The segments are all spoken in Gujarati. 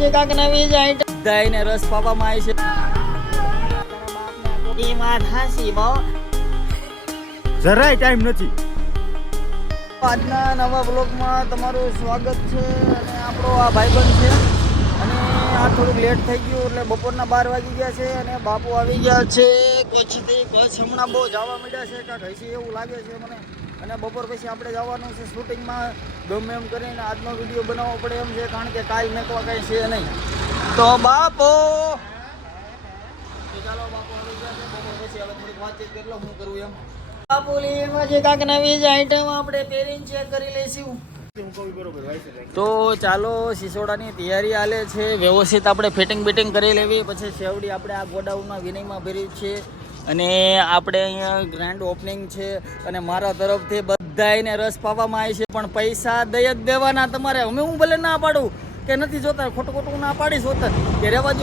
આજે કાક નવી જાઈટ દાઈને રસ પાવામાં આવી છે એ વાત હાસી બો જરાય ટાઈમ નથી. આજના નવા બ્લોગમાં તમારું સ્વાગત છે અને આપણો આ ભાઈબંધ છે અને આ થોડુંક લેટ થઈ ગયું એટલે બપોરના 12 વાગી ગયા છે અને બાપુ આવી ગયા છે કચ્છથી. કચ્છ હમણાં બહુ જવા મળ્યા છે કાંક હસી એવું લાગે છે મને. અને બપોર પછી આપણે જવાનું છે શૂટિંગમાં. ગમે એમ કરીને આજનો વિડીયો બનાવવો પડે એમ છે કારણ કે કાલ મેકવા કંઈ છે નહીં. તો બાપો ચાલો બાપુ આવી ગયા છે. બપોર પછી હવે થોડીક વાતચીત કરી લો હું કરું એમ. બાપુલી એમાં જે કાંક નવી જ આઈટમ આપણે પહેરીને ચેક કરી લઈશું. તો ચાલો સિસોડાની તૈયારી હાલે છે. વ્યવસ્થિત આપણે ફિટિંગ બિટિંગ કરી લેવી. પછી શેવડી આપણે આ ગોડાઉનમાં વિનયમાં ભરી છે અને આપણે અહીંયા ગ્રાન્ડ ઓપનિંગ છે અને મારા તરફથી બધાને રસ પાવામાં આવી છે. પણ પૈસા દઈ જ દેવાના તમારે. અમે હું ભલે ના પાડું કે નથી જોતા, ખોટું ખોટું ના પાડીશ હોતા કે રહેવા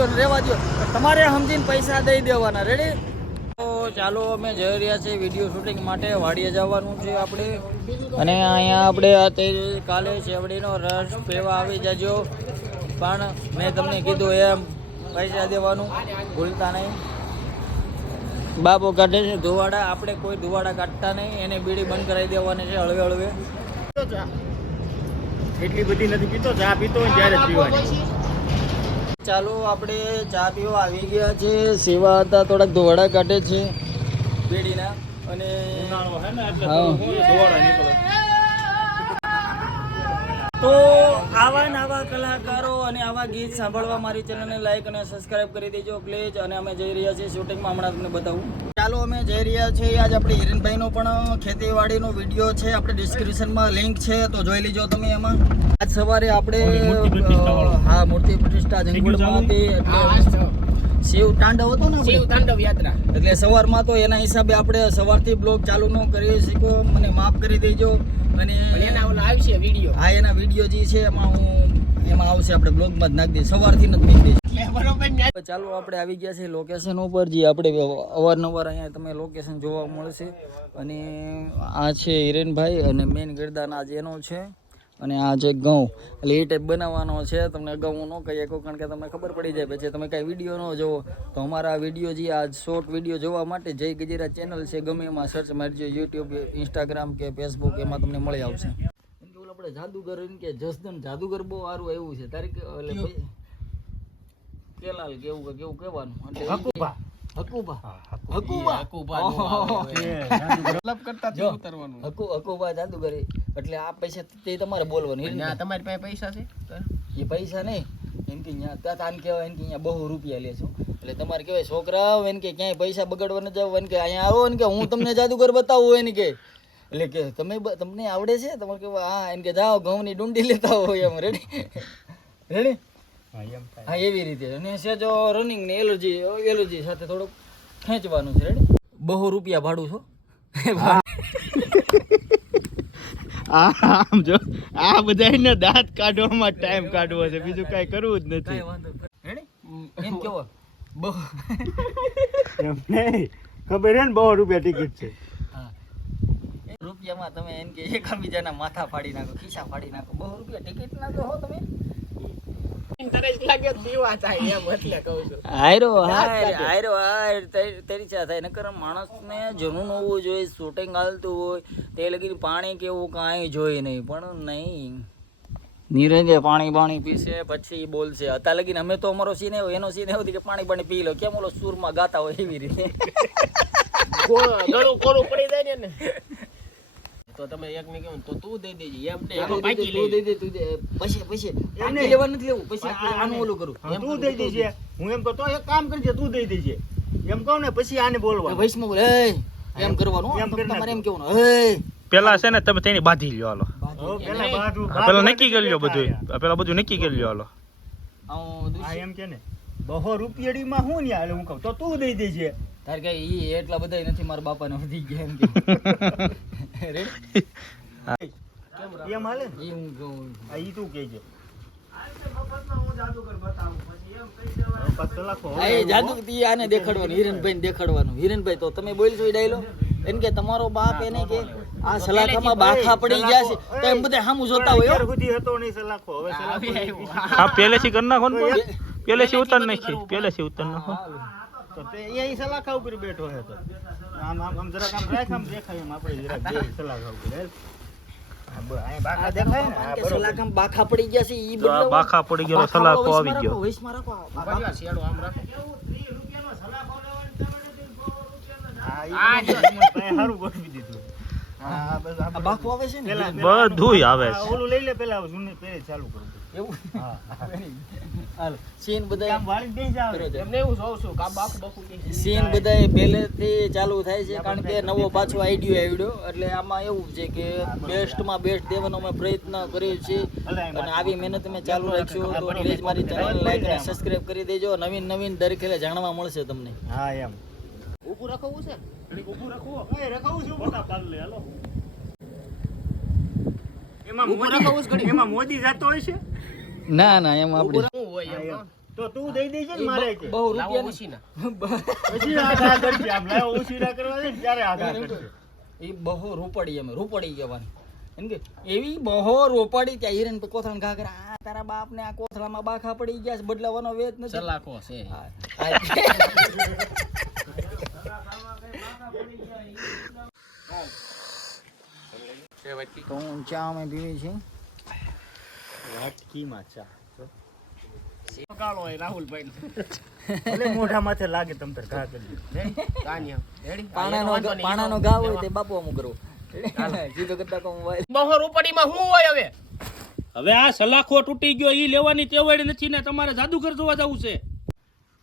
દો તમારે સમજીને પૈસા દઈ દેવાના. રેડી? તો ચાલો અમે જઈ રહ્યા છીએ વિડીયો શૂટિંગ માટે. વાડીએ જવાનું છે આપણે અને અહીંયા આપણે અત્યારે કાલે શેવડીનો રસ પીવા આવી જજો. પણ મેં તમને કીધું એમ પૈસા દેવાનું ભૂલતા નહીં. બાપો કાઢે છે ધુવાડા. આપણે કોઈ ધુવાડા કાઢતા નહીં. એને બીડી બંધ કરાવી દેવાની છે હળવે હળવે. એટલી બધી નથી પીતો, ચા પીતો હોય ત્યારે જ પીવાની. ચાલો આપણે ચા પીવા આવી ગયા છે. સેવા હતા થોડાક ધોવાડા કાઢે છે બીડીના અને તો આવા નવા કલાકારો અને આવા ગીત સાંભળવા મારી ચેનલને લાઈક અને સબસ્ક્રાઇબ કરી દેજો પ્લીઝ. અને અમે જઈ રહ્યા છીએ શૂટિંગમાં. હમણાં તમને બતાવું. ચાલો અમે જઈ રહ્યા છીએ. આજ આપણે હિરેનભાઈનો પણ ખેતીવાડીનો વિડીયો છે. આપણે ડિસ્ક્રિપ્શનમાં લિંક છે તો જોઈ લેજો તમે. એમાં આજ સવારે આપણે હા મૂર્તિ પ્રતિષ્ઠા જંગલમાં હતી એટલે શિવ તાંડવ હતો ને, શિવ તાંડવ યાત્રા. એટલે સવારમાં તો એના હિસાબે આપણે સવારથી બ્લોગ ચાલુ ન કરી શકો. મને માફ કરી દેજો. અને એના ઓલા આવશે વિડીયો. હા એના વિડીયો જે છે એમાં આવશે. આપણે બ્લોગમાં જ નાખી દઈએ. સવારથી નથી મૂકી દઈશું. ચાલો આપણે આવી ગયા છે લોકેશન ઉપર. જે આપણે અવારનવાર અહીંયા તમે લોકેશન જોવા મળશે. અને આ છે હિરેનભાઈ અને મેન ગિરદાન આજ એનો છે. અને આ જે ઘઉં એટલે એ ટાઈપ બનાવવાનો છે. તમને ઘઉં ન કહીએ કારણ કે તમને ખબર પડી જાય પછી તમે કાંઈ વિડીયો ન જોવો તો અમારા આ વિડીયો જે આ શોર્ટ વિડીયો જોવા માટે જય ગજેરા ચેનલ છે. ગમે એમાં સર્ચ મારજો, યુટ્યુબ, ઇન્સ્ટાગ્રામ કે ફેસબુક, એમાં તમને મળી આવશે. એમ કે ઓલું આપણે જાદુગર એમ કે જસદન જાદુગર બહુ સારું એવું છે તારીખ એટલે કેલાલ કેવું કહેવાનું એટલે હકુબા જાદુગર. એટલે આ પૈસા તે તમારે બોલવાનું. તમારી પાસે પૈસા છે એ પૈસા નહીં એમ કે ત્યાં કહેવાય એમ કે અહીંયા બહુ રૂપિયા લે છો. એટલે તમારે કહેવાય છોકરા એને કે ક્યાંય પૈસા બગાડવા ન જાવ એને કે અહીંયા આવો ને કે હું તમને જાદુગર બતાવું એને કે. એટલે કે તમને આવડે છે તમારે કેવા હા એને કે જાઓ ઘઉંની ડુંડી લેતા હોય એમ. રેડી હા એવી રીતે. અને સેજો રનિંગ ને એલર્જી સાથે થોડુંક ખેંચવાનું છે. રેડી? બહુ રૂપિયા ભાડું છો. આમ જો આ બધાને દાંત કાઢવામાં ટાઈમ કાઢવો છે, બીજું કાંઈ કરવું જ નથી. રેડી? એમ કેવો બહુ એમ નહીં ખબર હે ને 2 રૂપિયા ટિકિટ છે. રૂપિયામાં તમે એમ કે એકબીજાના માથા ફાડી નાખો, ખિસ્સા ફાડી નાખો. 2 રૂપિયા ટિકિટ ના તો હો તમે. માણસને જૂનું હોવું જોઈએ. શૂટિંગ હાલતું હોય તે લગી પાણી કેવું કાંઈ જોઈ નહીં. પણ નહીં નીરજે પાણી પીશે પછી બોલશે. અત્યારે લગીને અમે તો અમારો સીન એવો એનો સીન એવો કે પાણી પી લો. કેમ ઓલો સૂરમાં ગાતા હોય એવી રીતે ગળું કોરું પડી જાય ને તો તમે એક ને કેવું તો તું દઈ દેજે એમ ને બાકી તું દઈ દે પછી એમ ને લેવા નથી લેવું. પછી આનું ઓલું કરું એમ તું દઈ દેજે. હું એમ કહું તો એક કામ કરજે તું દઈ દેજે એમ કહું ને પછી આને બોલવા વૈષ્ણવ બોલે એમ કરવાનું. તમારે એમ કેવું પેલા છે ને તમે તેની બાંધી લ્યો. હાલો પેલા નક્કી કરી લ્યો બધું. પેલા બધું નક્કી કરી લ્યો. હાલો એમ કે ને 200 રૂપિયાડીમાં હું ને હાલે હું કહું તો તું દઈ દેજે. તારે કે ઈ એટલા બધા નથી મારા બાપાને વધી ગયા એમ કે. એમ હાલે ને ઈ હું કહું આ ઈ તું કહેજે. જાદુ આને દેખાડવાનું હિરેનભાઈ ને દેખાડવાનું. હિરેનભાઈ તો તમે બોલશો એ ડાયલોગ એને કે તમારો બાપ એને કે આ સલાખામાં બાખા પડી ગયા છે તો એમ બધા સામું જોતા હોય અત્યાર સુધી હતો નહીં સલાખો હવે સલાખો હા પહેલેથી કરી નાખો ને પણ. પહેલેથી ઉતાર નાખી પહેલેથી ઉતાર નાખો. તો તે એ સલાખા ઉપર બેઠો છે તો આમ આમ આમ જરાક આમ રાખ આમ દેખાય એમ આપણે જરાક બે સલાખા ઉપર હેલ. હા, અહીં બાકા દેખાય ને હા, કે બરોબર. સલાખામાં બાખા પડી ગયા છે ઈ જો આ બાખા પડી ગયેલો સલાખો આવી ગયો. વૈશમાં રાખો હા, ઈ તો ભાઈ હારું ગોઠવી દીધું. હા, બસ આ બાખો આવે છે ને પેલા- બધુંય આવે હા, છે. ઓલું લઈ લે પેલા જૂની પેલે ચાલુ કરું એવું હા હાલ સીન બધા આમ વાળી બેસી જાવ ને. સીન બધાય પહેલેથી ચાલુ થાય છે કારણ કે નવો પાછો આઈડિયો આવ્યો એટલે આમાં એવું છે કે બેસ્ટમાં બેસ્ટ દેવાનો અમે પ્રયત્ન કરીએ છીએ અને આવી મહેનત અમે ચાલુ રાખશું તો પ્લીઝ મારી ચેનલ લાઈક અને સબસ્ક્રાઇબ કરી દેજો નવીન દરેક જાણવા મળશે તમને હા એમ ઊભું રાખવું છે એ રખાવું છું ફોટા પાડ લે હાલો એમાં મોદી જાતો હોય છે ના એમ આપણે હા, એમ. તો તું દઈ દેજે ને મારે કે બહુ રૂપિયા પછી આઘા કરશે આમ લાવો ઉછીના કરવા દે ને ત્યારે આઘા કરશે એ બહુ રૂપડી અમે રૂપડી કહેવાની એમ કે એવી બહુ રોપાડી ત્યાં હિરણ પર કોથળા ઘા કરે આ તારા બાપ ને આ કોથળામાં બાખા પડી ગયા છે બદલાવાનો વેત નથી સલાખો છે હા. તો હું ચા અમે પીવી છે વાટકીમાં ચા કાળો હોય રાહુલભાઈ ભલે મોઢા માથે લાગે તમ તાર ઘા કરી પાણાનો ઘા હોય તે બાપુ અમુક કરવો સીધો કરતા કહું મોબાઈલ બહો રૂપડીમાં શું હોય હવે હવે આ સલાખો તૂટી ગયો ઈ લેવાની તેવડ નથી ને તમારે જાદુગર જોવા જવું છે.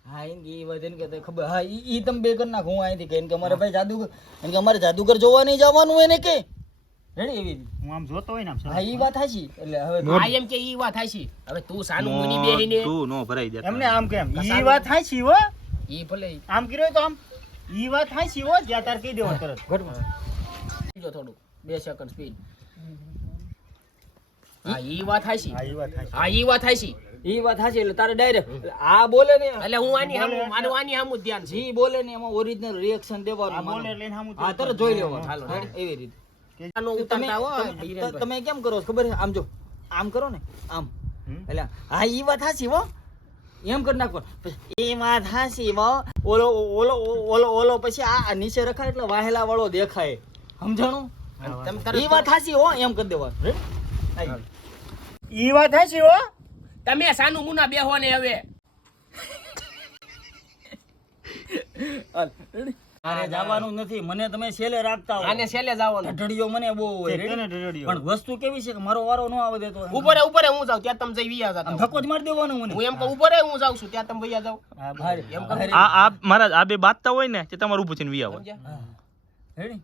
હા એમ કે ઈ વાત એને કે ખબર હા ઈ તમે બે કરી નાખો હું અહીંથી કે અમારે ભાઈ જાદુગર એમ કે અમારે જાદુગર જોવા નહીં જવાનું એને કે રેડી એવી રીતે. હું આમ જોતો હોય ને આમ હા ઈ વાત હાચી એટલે હવે આ એમ કે ઈ વાત હાચી હવે તું સાનું મુની બેહીને તું નો ભરાઈ દે. એમને આમ કેમ ઈ વાત હાચી હો ઈ ભલે આમ કર્યો તો આમ ઈ વાત હાચી હો જ્યાં તાર કહી દેવા તરત જો થોડું 2 સેકન્ડ સ્પીડ હા ઈ વાત હાચી હા ઈ વાત હાચી હા ઈ વાત હાચી ઈ વાત હાચી એટલે તારે ડાયરેક્ટ આ બોલે ને એટલે હું આની હામું મારું આની હામું જ ધ્યાન છે જી બોલે ને એમાં ઓરિજિનલ રિએક્શન આ દેવાનું બોલે માનો. લઈને હામું હા તરત જોઈ લેવાનું હાલો, રેડી? એવી રીતે આનો તમે ઉતારતા હો તમે કેમ કરો છો ખબર છે આમ જો આમ કરો ને આમ એટલે હા ઈ વાત હાચી હો એમ કરી નાખો પછી એ વાત હાચી હો ઓલો ઓલો ઓલો ઓલો પછી આ નીચે રખાય એટલે વાહેલા વાળો દેખાય સમજાણું તમે ઈ તરત વાત હાચી હો એમ કરી દેવાનું રેડી? આઈ. ઈ વાત હાચી હો તમે સાનું મુના બેહો ને હવે હાલ, રેડી? મારે જવાનું નથી મને તમે છેલ્લે રાખતા હો આને છેલ્લે જવાનું ઢઢડીઓ મને બહુ હોય રેડી? તેને ડરડ્યો. પણ વસ્તુ કેવી છે કે મારો વારો ન આવે દેતો ઉપર હું જાઉં ત્યાં તમે જઈ વિયા આમ જાતા ધક્કો જ મારી દેવાનો મને હું એમ કહું ઉપર હું જાઉં છું ત્યાં તમે વયા જાવ હા, બસ. હારે, એમ હારે. આ મહારાજ આ બે બાતતા હોય ને તે તમારું ઊભું થઈને વી આવો. સમજ્યા? રેડી?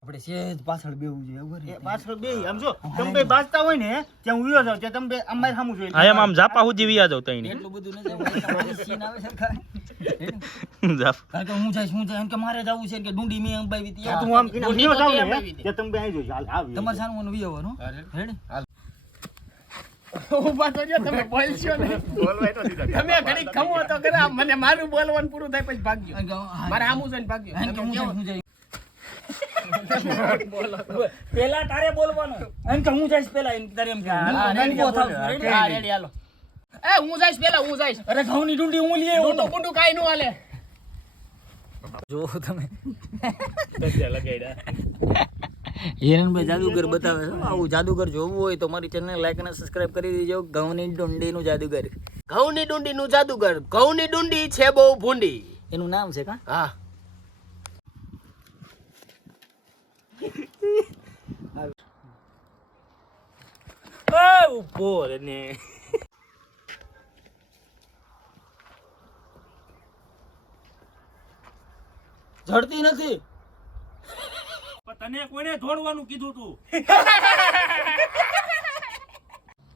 આપણે સેજ પાછળ બેહવું જોઈએ ઉભા એ રહી. પાછળ બે આમ જો તમે બે બાજતા હોય ને ત્યાં હું વિયો જાઉં ત્યાં તમે બે અમારે સામું જોઈ હા એમ આમ જાપા સુધી વી જાવ તઈ એટલું બધું ન જાય સીન આવે સરખા. રેડી? જાપ. કારણ કે હું જઈશ એમ કે મારે જવું છે કે ડુંડી મેં અંબાવી હતી તું આમ કીને ડોલી વિયો તો જાવ તે ને અમારી રીતે. ત્યાં તમે બે અહીં જોઈ હાલ આવી તમારે સાનું મને વિયવાનું રેડી? ઊભા તો જો તમે બોલશો ને તમે ઘડીક ખમો તો ખરા મને મારું બોલવાનું પૂરું થાય પછી ભાગ્યો કારણ કે હા, મારે આમું છે ને ભાગ્યો કારણ કે તમે હું કેવો? જઈશ, હું જઈશ. પેલા તારે બોલવાનું એમ કે હું જઈશ પેલા એમ તારે એમ હા, કહેવાનું. હા, ઊભો થાવ છું, રેડી? હા રેડી હાલો એ હું જઈશ પેલા હું જઈશ અરે ઘઉંની ડુંડી હું લઈ આવ્યો ઊંડું કુંડું કાંઈ નો હાલે જો તમે હિરણભાઈ જાદુગર બતાવે છે આવું જાદુગર જોવું હોય તો મારી ચેનલ લાઈક અને સબસ્ક્રાઇબ કરી દેજો ઘઉંની ડુંડીનું જાદુગર ઘઉંની ડુંડીનું જાદુગર ઘઉંની ડુંડી છે બહુ ભૂંડી એનું નામ છે કા હા ઉપર ને જડતી નથી પણ તને કોણે દોડવાનું કીધું તું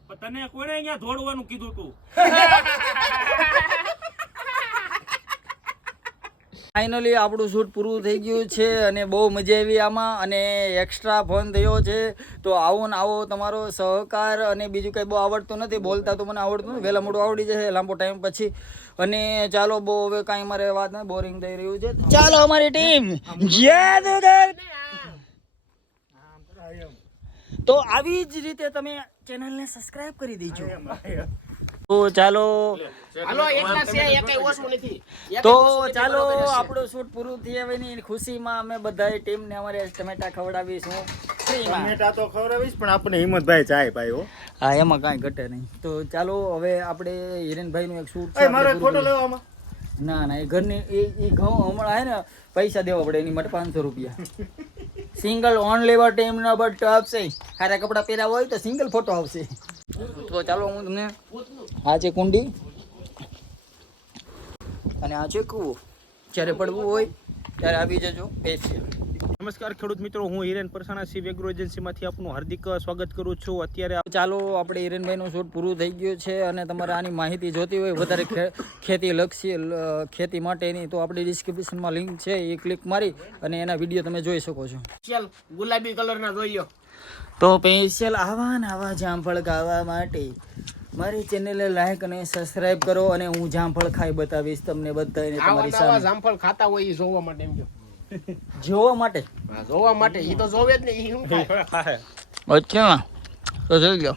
પણ તને કોણે અહીંયા દોડવાનું કીધું તું ફાઇનલી આપણું શૂટ પૂરું થઈ ગયું છે અને બહુ મજા આવી આમાં અને એક્સ્ટ્રા ફોન થયો છે. તો આવો ને આવો તમારો સહકાર અને બીજું કંઈ બહુ આવડતું નથી, બોલતા તો મને આવડતું નથી, વહેલા મોડું આવડી જશે લાંબો ટાઈમ પછી. અને ચાલો બહુ હવે કાંઈ મારે વાત નથી, બોરિંગ થઈ રહ્યું છે. ચાલો અમારી ટીમ જાદુગર. તો આવી જ રીતે તમે ચેનલને સબસ્ક્રાઇબ કરી દેજો. તો ચાલો હાલો એટલા છે એકેય ઓછું નથી. તો ચાલો આપણું શૂટ પૂરું થઈ એની ખુશીમાં અમે બધાએ ટીમને અમારે ટમેટા ખવડાવીશું ફ્રીમાં. ટમેટા તો ખવડાવીશ પણ આપણે હિંમતભાઈ ચાય ભાઈ હો. હા, એમાં કાંઈ ઘટે નહીં. તો ચાલો હવે આપણે હિરેનભાઈનું એક શૂટ એ મારો એક ફોટો લેવો આમાં. ના એ ઘરની એ ઘઉં હમણાં હે ને પૈસા દેવા પડે એની માટે 500 રૂપિયા. સિંગલ ઓનલી વર ટીમ નો બટ આપશે. સારા કપડાં પહેર્યા હોય તો સિંગલ ફોટો આવશે. તો ચાલો હું તમને આ છે કુંડી અને આ છે કૂવો. જ્યારે પડવું હોય ત્યારે આવી જજો પેશિયલ. નમસ્કાર ખેડૂત મિત્રો, હું હિરેન પરસાણા સિવ એગ્રો એજન્સીમાંથી આપનું હાર્દિક સ્વાગત કરું છું. અત્યારે ચાલો આપણે હિરેનભાઈનું શૂટ પૂરું થઈ ગયું છે અને તમારે આની માહિતી જોતી હોય વધારે ખેતી લક્ષી ખેતી માટેની તો આપણી ડિસ્ક્રિપ્શનમાં લિંક છે, એ ક્લિક મારી અને એના વિડીયો તમે જોઈ શકો છો. ચાલ ગુલાબી કલરના જોઈયો. તો સ્પેશિયલ આવા ને આવા જામફળ ખાવા માટે મારી ચેનલને લાઈક અને સબસ્ક્રાઇબ કરો અને હું જામફળ ખાઈ બતાવીશ તમને બધાને તમારી આવા સામે. જામફળ ખાતા હોય ઈ જોવા માટે એમ કયો. જોવા માટે હા, જોવા માટે ઈ તો જોવે જ ને ઈ શું ખાય. અચ્છા તો જોઈ લો.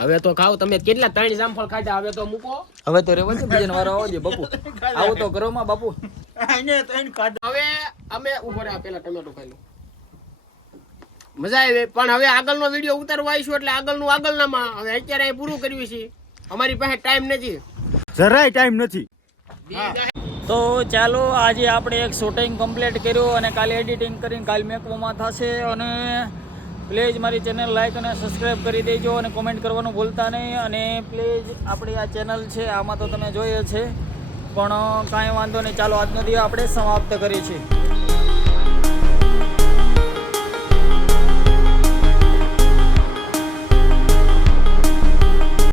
હવે તો ખાવ તમે કેટલા 3 જામફળ ખાધા, હવે તો મૂકો. હવે તો રેવા છે બીજાનો વારો આવજો બાપુ. આવો તો કરો માં બાપુ. હવે અમે ઉભો રહ્યા પેલા ટમેટો ખાઈ લો. મજા આવી પણ હવે આગળનો વિડીયો ઉતારવા આવીશું એટલે આગળનામાં હવે અત્યારે અહીં પૂરું કર્યું છે. અમારી પાસે ટાઈમ નથી, જરાય ટાઈમ નથી. તો ચાલો આજે આપણે એક શૂટિંગ કમ્પ્લીટ કર્યું અને કાલે એડિટિંગ કરીને કાલે મેકવામાં થશે. અને પ્લીઝ મારી ચેનલ લાઈક અને સબસ્ક્રાઈબ કરી દેજો અને કોમેન્ટ કરવાનું ભૂલતા નહીં. અને પ્લીઝ આપણી આ ચેનલ છે આમાં તો તમે જોઈએ છે પણ કાંઈ વાંધો નહીં. ચાલો આજનો દિવસ આપણે સમાપ્ત કરીએ છીએ.